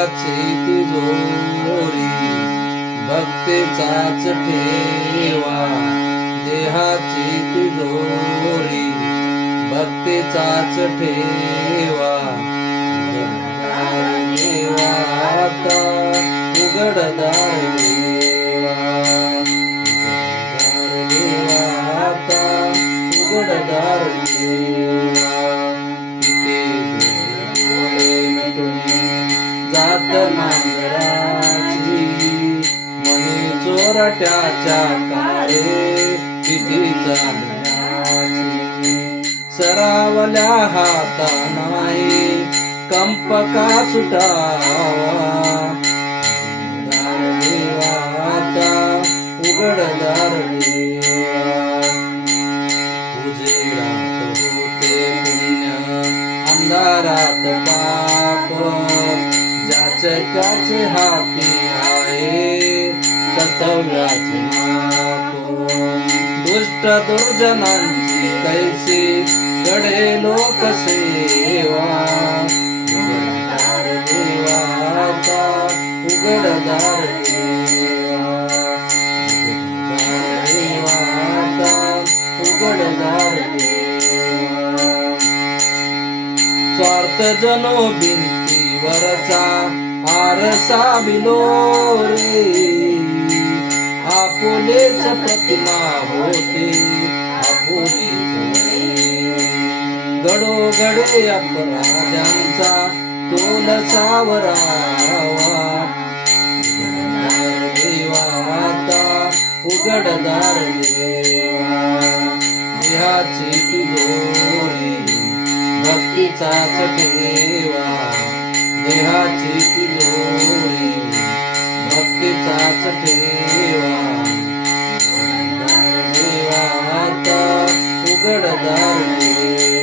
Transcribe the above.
देहाची तिजोरी भक्तीचाच ठेवा, देहाची तिजोरी भक्तीचाच ठेवा. उघडदार देवा आता, उघडदार देवा. इथे डोळे मिटून जात मांजराची, मनी चोरट्याच्या काळे पिठी चालण्याची. सरावल्या हाता नाही कंप का सुटावा, देवा आता, उघडदार देवा. उजेडात होते पुण्य, अंधारात पाप, ज्याचे त्याचे हाती आहे कर्तव्याचे माप. दुष्ट दुर्जनांची कैसी घडे लोकसेवा, उघडदार देवा आता, उघडदार देवा. उघडदार देवा आता, उघडदार देवा. स्वार्थ जनो भिंतीवरचा आरसा बिलोरे, आपुलेच प्रतिमा होते आपुलेच गडोगडे अपराध्यांचा तोल सावरावा. उघडदार देवा आता, उघडदार देवा. देहाची तिजोरी भक्तीचाच ठेवा, देहाची तिजोरी भक्तीचाच ठेवा. उघडदार देवा आता, उघडदार देवा.